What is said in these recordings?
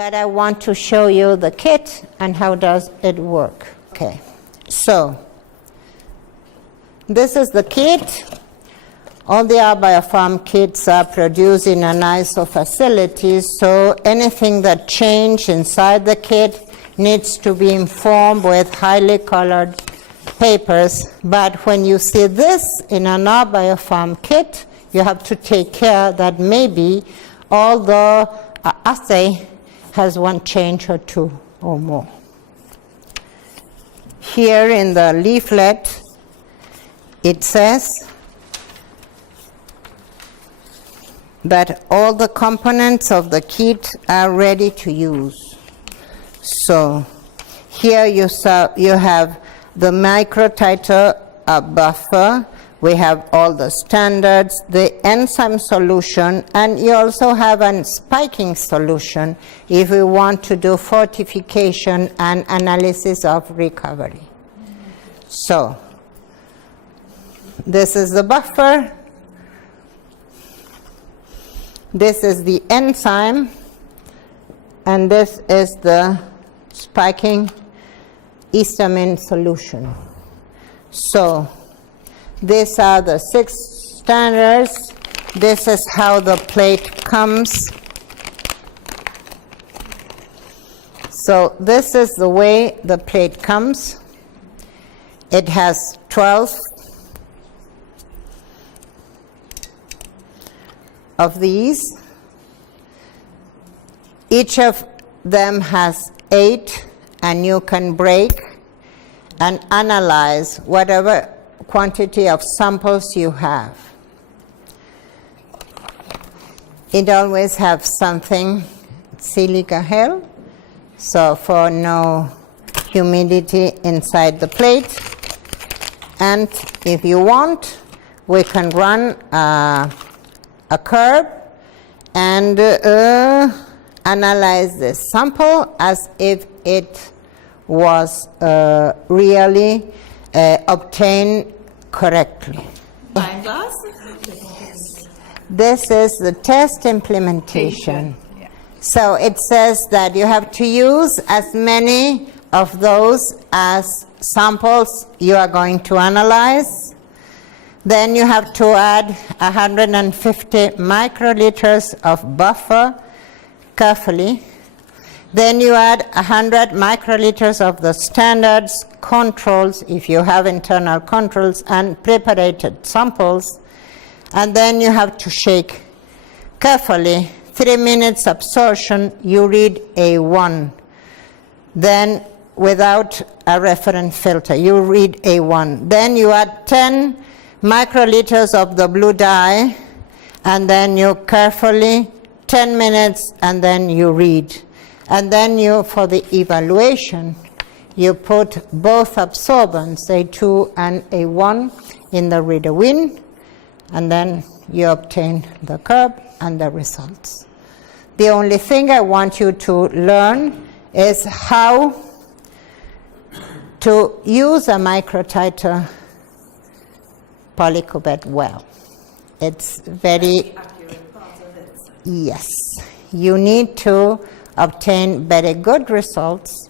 but I want to show you the kit and how does it work. Okay, so this is the kit. All the biofarm kits are produced in an ISO facility, so anything that changes inside the kit needs to be informed with highly colored papers. But when you see this in an biofarm kit, you have to take care that maybe all the assay has one change or two or more. Here in the leaflet, it says that all the components of the kit are ready to use. So here you have the microtiter buffer, we have all the standards, the enzyme solution, and you also have a spiking solution if we want to do fortification and analysis of recovery. So this is the buffer, this is the enzyme, and this is the spiking histamine solution. So these are the 6 standards. This is how the plate comes. So this is the way the plate comes. It has 12 of these. Each of them has 8, and you can break and analyze whatever quantity of samples you have. It always has something silica gel, so for no humidity inside the plate. And if you want, we can run a curve and analyze this sample as if it was really obtained correctly. Wine glass? This is the test implementation. Yeah. So it says that you have to use as many of those as samples you are going to analyze. Then you have to add 150 microliters of buffer carefully. Then you add 100 microliters of the standards controls, if you have internal controls, and preparated samples. And then you have to shake carefully. 3 minutes absorption, you read A1. Then without a reference filter, you read A1. Then you add 10 microliters of the blue dye, and then you carefully 10 minutes, and then you read. And then you, for the evaluation, you put both absorbents, A2 and A1, in the reader win, and then you obtain the curve and the results. The only thing I want you to learn is how to use a microtiter polycubed well. It's very, yes, you need to obtain very good results,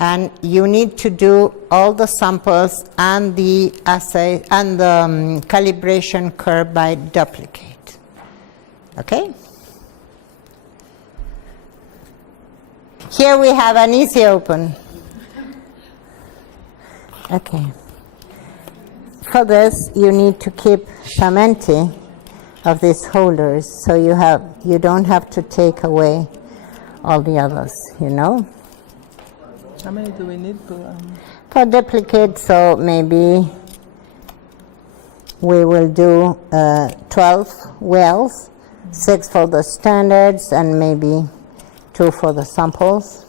and you need to do all the samples and the assay and the calibration curve by duplicate. Okay? Here we have an easy open. Okay. For this, you need to keep some empty of these holders, so you don't have to take away all the others, you know. How many do we need for duplicate? So maybe we will do 12 wells, 6 for the standards, and maybe 2 for the samples.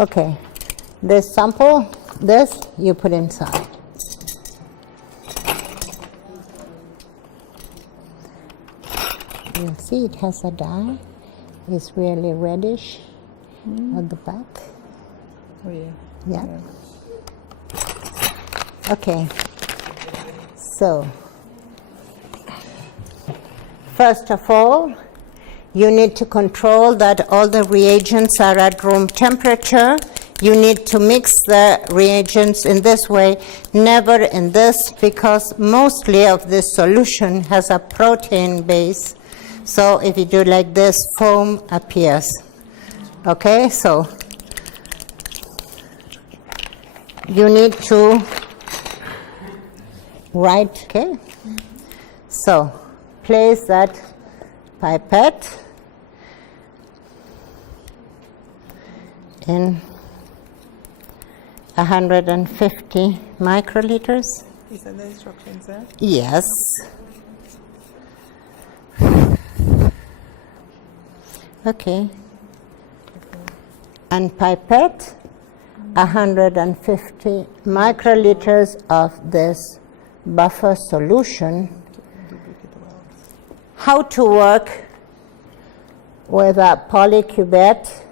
Okay, this sample, this you put inside. You see it has a dye. It's really reddish at the back. Oh yeah. Yeah. Okay. So, first of all, You need to control that all the reagents are at room temperature. You need to mix the reagents in this way, never in this, because mostly of this solution has a protein base. So if you do like this, foam appears. Okay, so you need to write, okay? So place that pipette in 150 microliters. Is that the instructions there? Yes. Okay. And pipette 150 microliters of this buffer solution. How to work with a polycubette.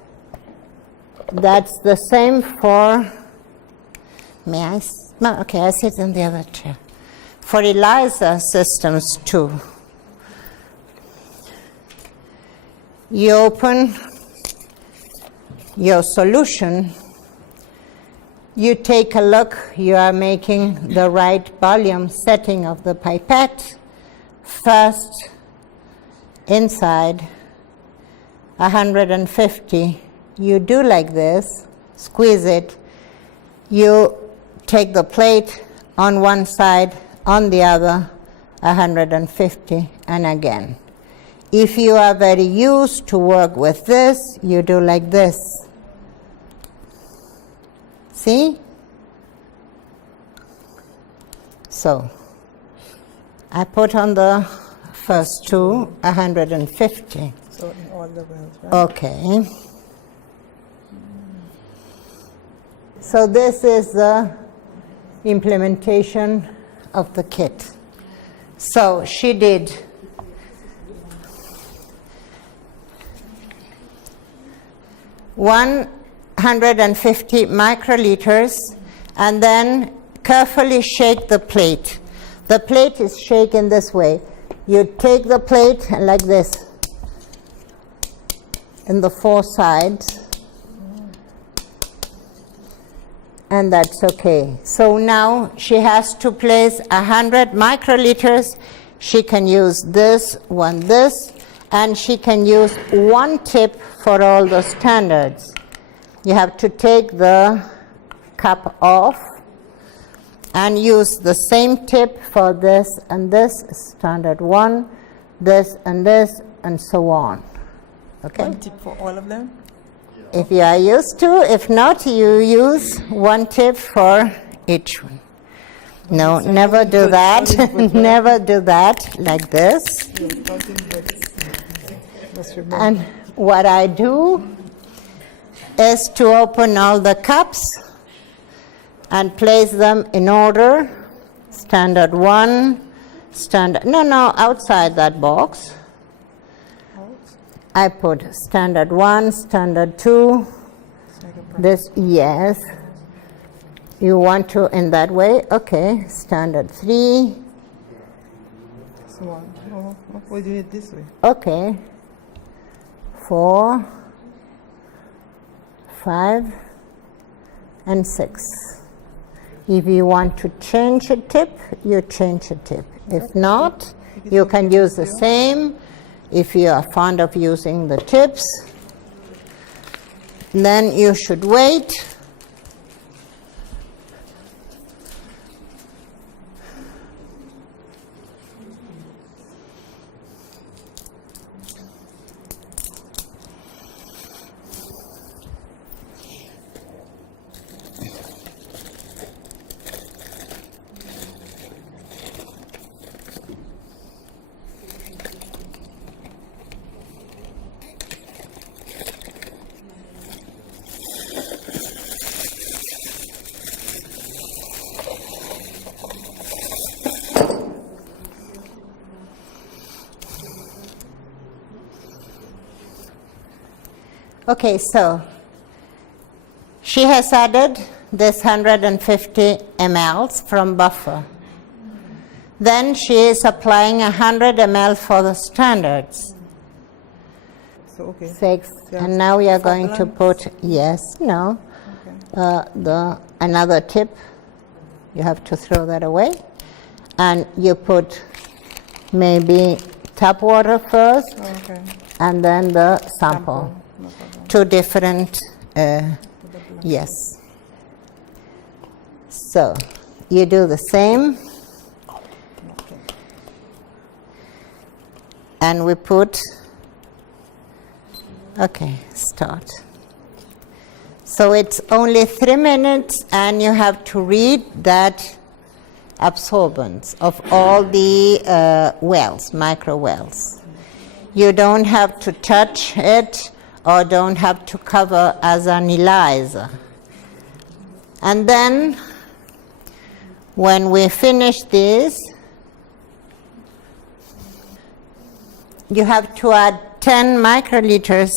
That's the same for, may I? No, okay, I sit in the other chair. For ELISA systems too. You open your solution, you take a look, you are making the right volume setting of the pipette. First, inside 150, you do like this, squeeze it, you take the plate on one side, on the other, 150, and again. If you are very used to work with this, you do like this. See? So, I put on the first two, 150. So in all the wells, right? Okay. So this is the implementation of the kit. So she did 150 microliters, and then carefully shake the plate. The plate is shaken this way. You take the plate and like this, in the four sides, and that's okay. So now she has to place 100 microliters. She can use this, and she can use one tip for all the standards. You have to take the cap off and use the same tip for this and this, standard one, this, and so on. Okay? One tip for all of them? If you are used to, if not, you use one tip for each one. No, never do that. Never do that like this. And what I do is to open all the cups and place them in order. Standard one, outside that box. I put standard one, standard two. This, yes. You want to in that way? Okay. Standard three. So why do it this way? Okay. 4, 5, and 6. If you want to change a tip, you change a tip. If not, you can use the same. If you are fond of using the tips, then you should wait. Okay, so she has added this 150 mLs from buffer. Then she is applying 100 ml for the standards. So, okay. 6. Yeah. And now we are going to blanks. put, yes, no. Okay. Another tip, you have to throw that away. And you put maybe tap water first, Okay. and then the sample. No problem. 2 different, yes. So you do the same. Okay. And we put, okay, start. So it's only 3 minutes, and you have to read that absorbance of all the wells, micro wells. You don't have to touch it or don't have to cover as an ELISA. And then when we finish this, you have to add 10 microliters.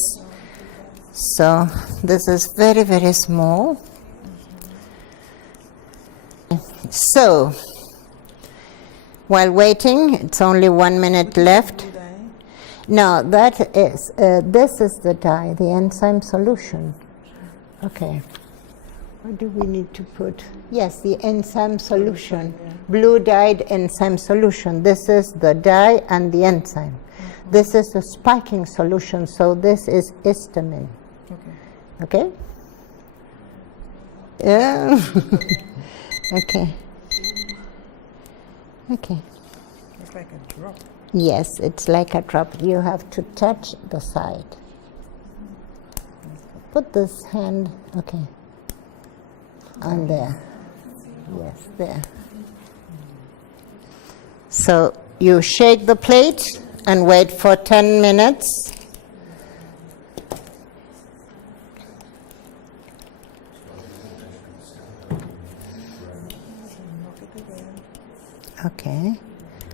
So this is very, very small. So while waiting, it's only 1 minute left. No, that is, this is the dye, the enzyme solution. Okay. What do we need to put? Yes, the enzyme solution. Blue dyed enzyme solution. This is the dye and the enzyme. This is the spiking solution, so this is histamine. Okay? Yeah. Okay. Okay. It's like a drop. Yes, it's like a drop. You have to touch the side. Put this hand, okay, on there. Yes, there. So you shake the plate and wait for 10 minutes. Okay.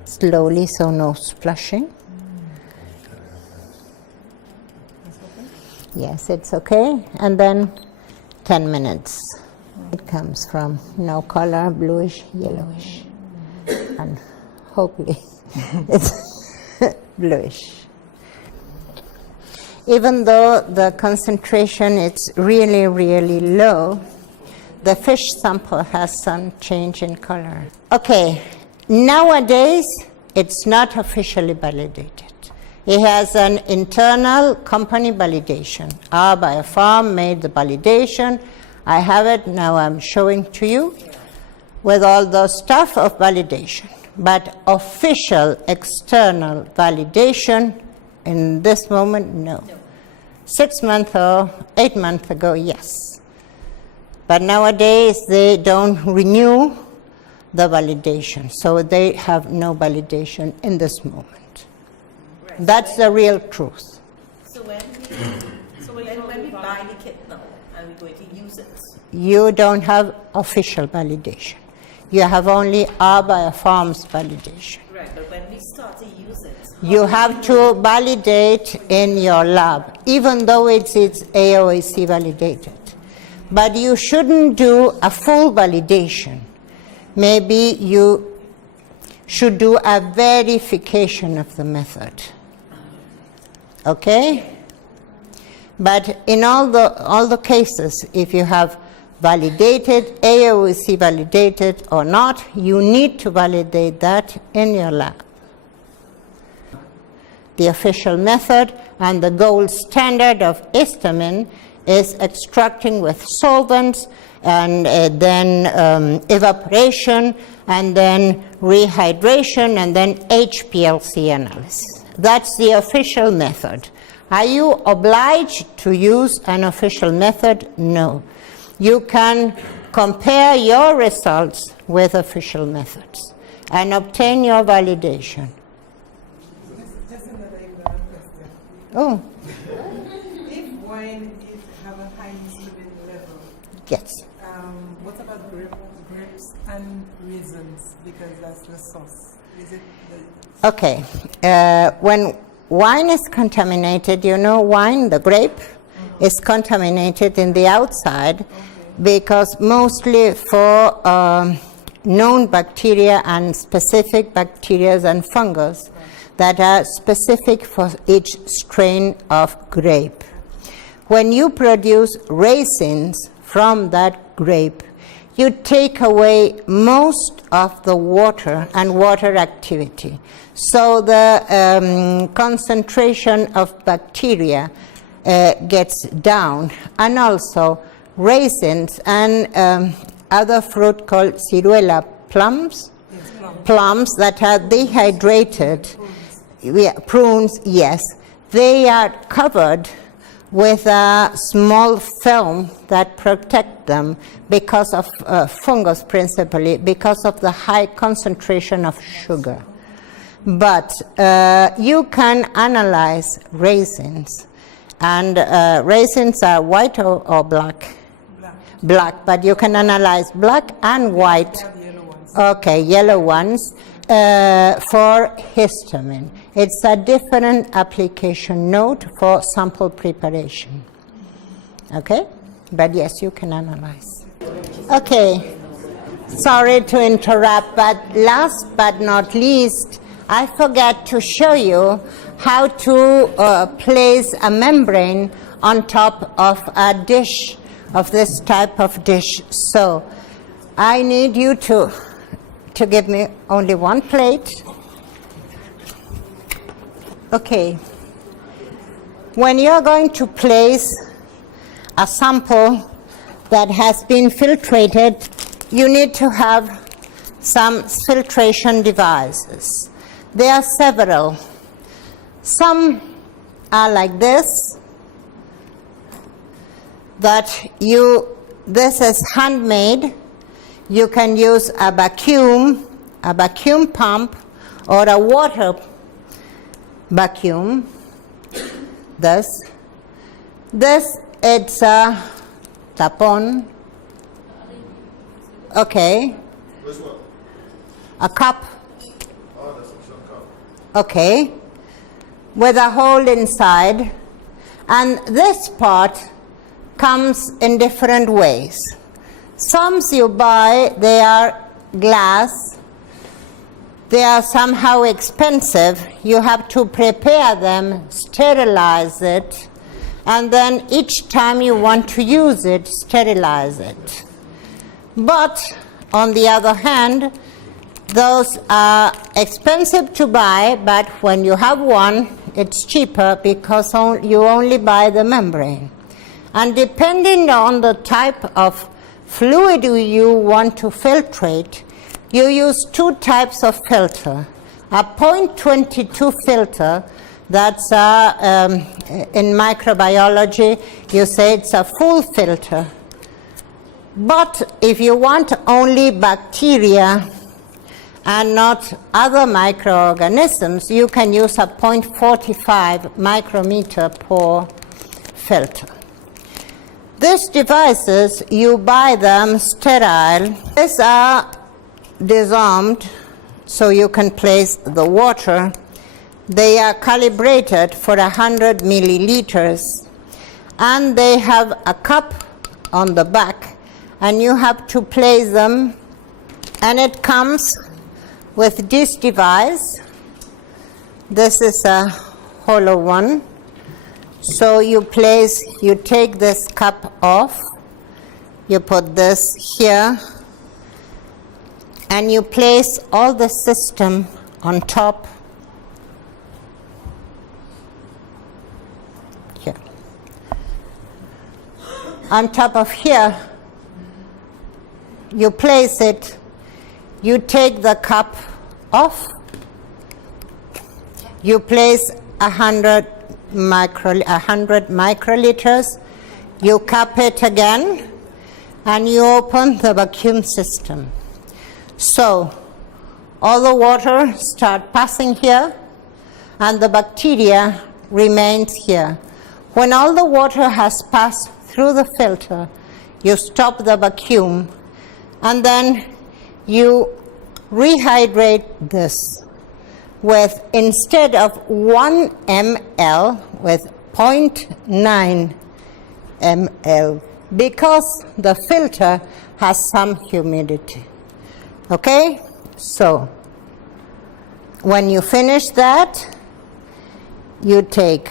Slowly, so no splashing. Yes, it's okay. And then 10 minutes. It comes from no color, bluish, yellowish. And hopefully it's bluish. Even though the concentration is really, really low, the fish sample has some change in color. Okay. Nowadays, it's not officially validated. It has an internal company validation. Our biofarm made the validation. I have it, now I'm showing to you with all the stuff of validation. But official external validation in this moment, no. 6 months or 8 months ago, yes. But nowadays, they don't renew the validation. So they have no validation in this moment. Right. That's the real truth. So when we buy the kit now and we're going to use it, You don't have official validation. You have only our biofarm's validation. right? But when we start to use it, You have to validate in your lab, even though it's AOAC validated. But you shouldn't do a full validation. Maybe you should do a verification of the method. Okay? But in all the cases, if you have validated, AOAC validated or not, you need to validate that in your lab. The official method and the gold standard of histamine is extracting with solvents and then evaporation and then rehydration and then HPLC analysis. That's the official method. Are you obliged to use an official method? No. You can compare your results with official methods and obtain your validation. Just another example question. Oh, If wine have a high histamine level, yes. what about grapes and raisins? Because that's the sauce. Is it the Okay. When wine is contaminated, you know, wine, the grape, is contaminated in the outside because mostly for known bacteria and specific bacteria and fungus, that are specific for each strain of grape. When you produce raisins from that grape, you take away most of the water and water activity. So the concentration of bacteria gets down, and also raisins and other fruit called ciruela plums, plums that are dehydrated, prunes, yes, they are covered with a small film that protect them because of fungus, principally because of the high concentration of sugar. But you can analyze raisins, and raisins are white or black? Black, but you can analyze black and white. Okay, yellow ones for histamine. It's a different application note for sample preparation. Okay? But yes, you can analyze. Okay. Sorry to interrupt, but last but not least, I forgot to show you how to place a membrane on top of a dish, of this type of dish. So I need you to give me only one plate. Okay. When you're going to place a sample that has been filtrated, you need to have some filtration devices. There are several. Some are like this, this is handmade. You can use a vacuum pump, or a water vacuum. This it's a tapon. Okay. This what? A cup. Oh, that's a cup. Okay. With a hole inside. And this pot comes in different ways. Some you buy, they are glass. They are somehow expensive. You have to prepare them, sterilize it, and then each time you want to use it, sterilize it. But on the other hand, those are expensive to buy, but when you have one, it's cheaper because you only buy the membrane. And depending on the type of fluid you want to filtrate, you use two types of filter. A 0.22 filter, that's in microbiology, you say it's a full filter. But if you want only bacteria and not other microorganisms, you can use a 0.45 micrometer per filter. These devices, you buy them sterile. These are disarmed, so you can place the water. They are calibrated for 100 milliliters, and they have a cup on the back, and you have to place them, and it comes with this device. This is a hollow one. So you take this cup off, you put this here, and you place all the system on top here. On top of here, you place it, you take the cup off, you place 100 microliters, you cap it again, and you open the vacuum system. So all the water start passing here, and the bacteria remains here. When all the water has passed through the filter, you stop the vacuum, and then you rehydrate this with, instead of 1 ml, with 0.9 ml, because the filter has some humidity. Okay? So when you finish that, you take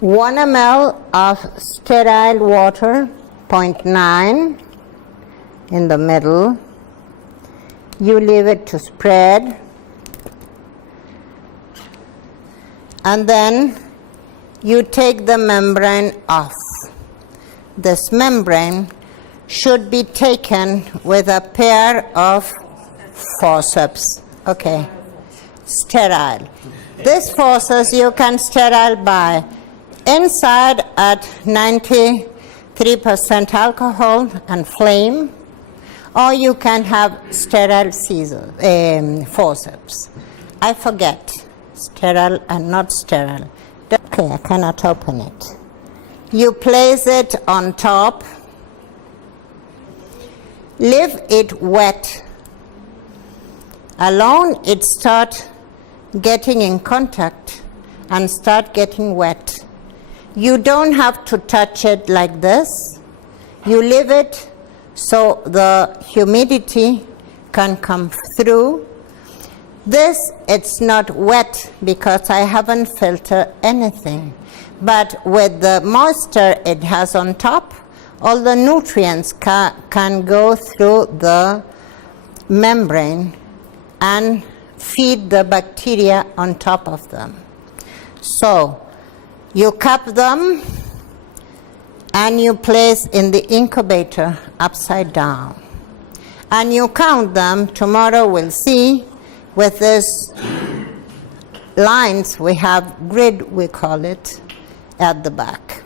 1 ml of sterile water, 0.9 in the middle. You leave it to spread, and then you take the membrane off. This membrane should be taken with a pair of forceps. Okay, sterile. This forceps you can sterile by inside at 93% alcohol and flame, or you can have sterile forceps. I forget, sterile and not sterile. Okay, I cannot open it. You place it on top, leave it wet. Alone it start getting in contact and start getting wet. You don't have to touch it like this. You leave it so the humidity can come through. This, it's not wet because I haven't filtered anything. But with the moisture it has on top, all the nutrients can go through the membrane and feed the bacteria on top of them. So you cup them and you place in the incubator upside down. And you count them. Tomorrow we'll see with these lines we have grid, we call it, at the back.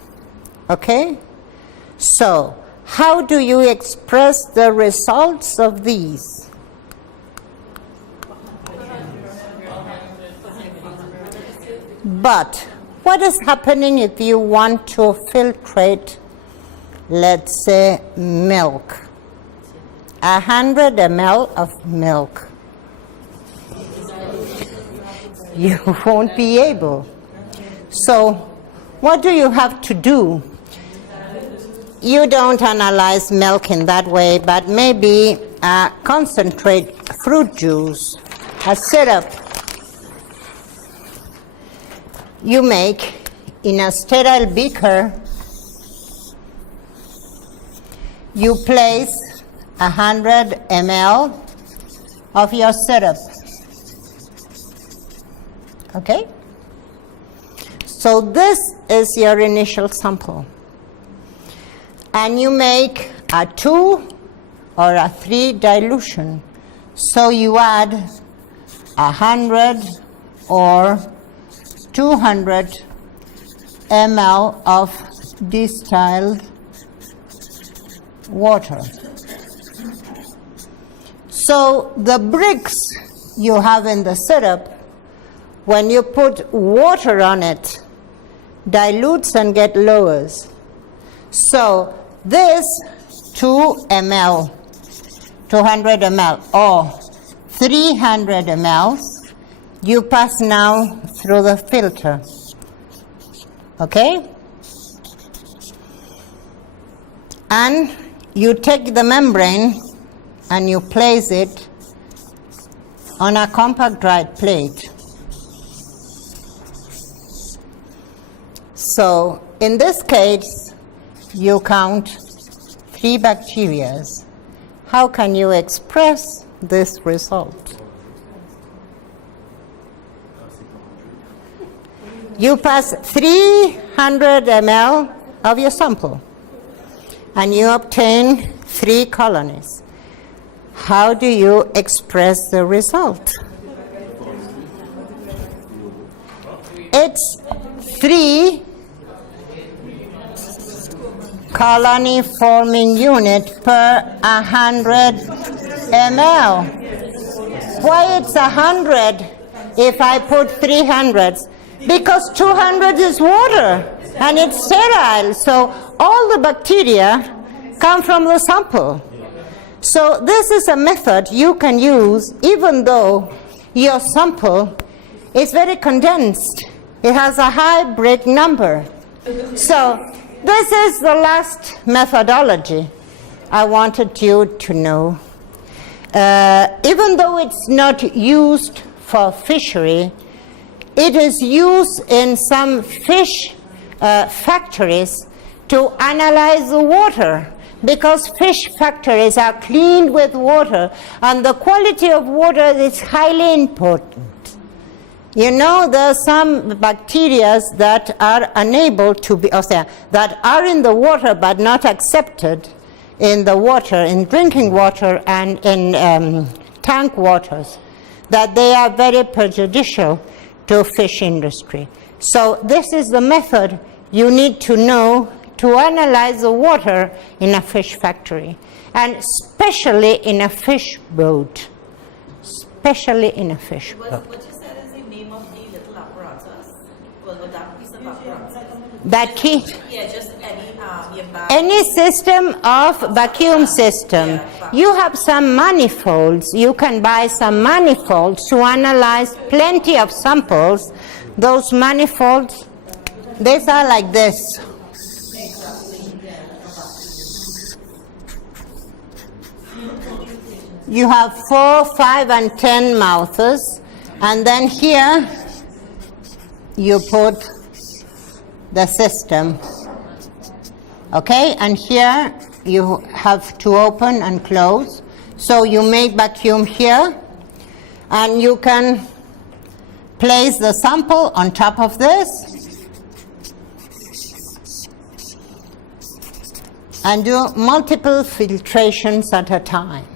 Okay? So how do you express the results of these? But what is happening if you want to filtrate, let's say, milk? 100 ml of milk. You won't be able. So what do you have to do? You don't analyze milk in that way, but maybe concentrate fruit juice, a syrup. You make in a sterile beaker. You place 100 ml of your syrup. Okay? So this is your initial sample. And you make a 2 or a 3 dilution. So you add 100 or 200 ml of distilled water. So the bricks you have in the syrup, when you put water on it, dilutes and get lowers. So this 2 ml, 200 ml or 300 ml, you pass now through the filter. Okay? And you take the membrane and you place it on a compact dried plate. So in this case, you count 3 bacteria. How can you express this result? You pass 300 ml of your sample and you obtain 3 colonies. How do you express the result? It's 3 colony forming unit per 100 ml. Why it's 100 if I put 300? Because 200 is water and it's sterile, so all the bacteria come from the sample. So this is a method you can use even though your sample is very condensed. It has a high break number. So this is the last methodology I wanted you to know. even though it's not used for fishery, it is used in some fish factories to analyze the water, because fish factories are cleaned with water, and the quality of water is highly important. You know, there are some bacteria that are unable to be, that are in the water but not accepted in the water, in drinking water and in tank waters, that they are very prejudicial to fish industry. So this is the method you need to know to analyze the water in a fish factory, and especially in a fish boat. Especially in a fish boat. What you said is the name of the little apparatus. Well, with that piece of apparatus. That key. Yeah, just Any system of vacuum system. You have some manifolds. You can buy some manifolds to analyze plenty of samples. Those manifolds, these are like this. You have 4, 5, and 10 mouths, and then here you put the system. Okay, and here you have to open and close. So you make vacuum here, and you can place the sample on top of this and do multiple filtrations at a time.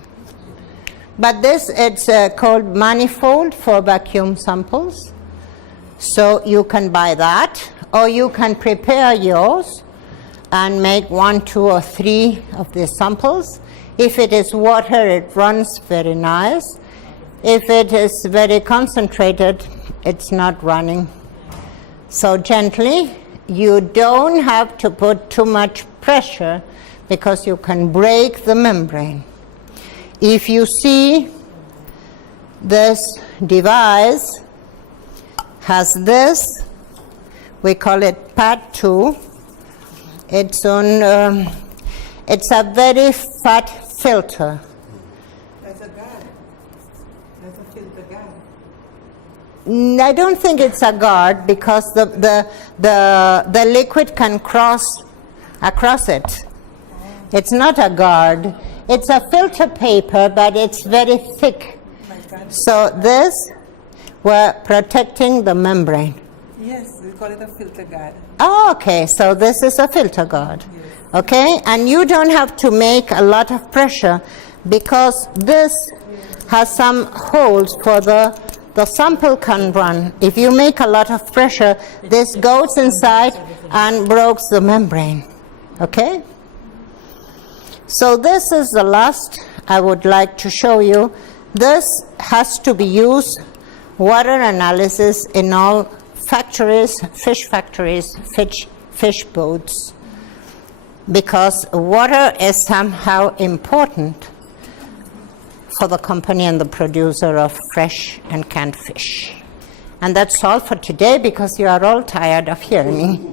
But this, it's called manifold for vacuum samples. So you can buy that, or you can prepare yours and make 1, 2, or 3 of the samples. If it is water, it runs very nice. If it is very concentrated, it's not running so gently. You don't have to put too much pressure because you can break the membrane. If you see this device has this, we call it pad 2. It's on. It's a very fat filter. That's a guard. That's a filter guard. I don't think it's a guard, because the liquid can cross across it. It's not a guard. It's a filter paper, but it's very thick. So this, we're protecting the membrane. Yes, we call it a filter guard. Oh, okay, so this is a filter guard. Yes. Okay, and you don't have to make a lot of pressure, because this has some holes for the sample can run. If you make a lot of pressure, this goes inside and breaks the membrane. Okay? So this is the last I would like to show you. This has to be used, water analysis, in all factories, fish boats, because water is somehow important for the company and the producer of fresh and canned fish. And that's all for today, because you are all tired of hearing me.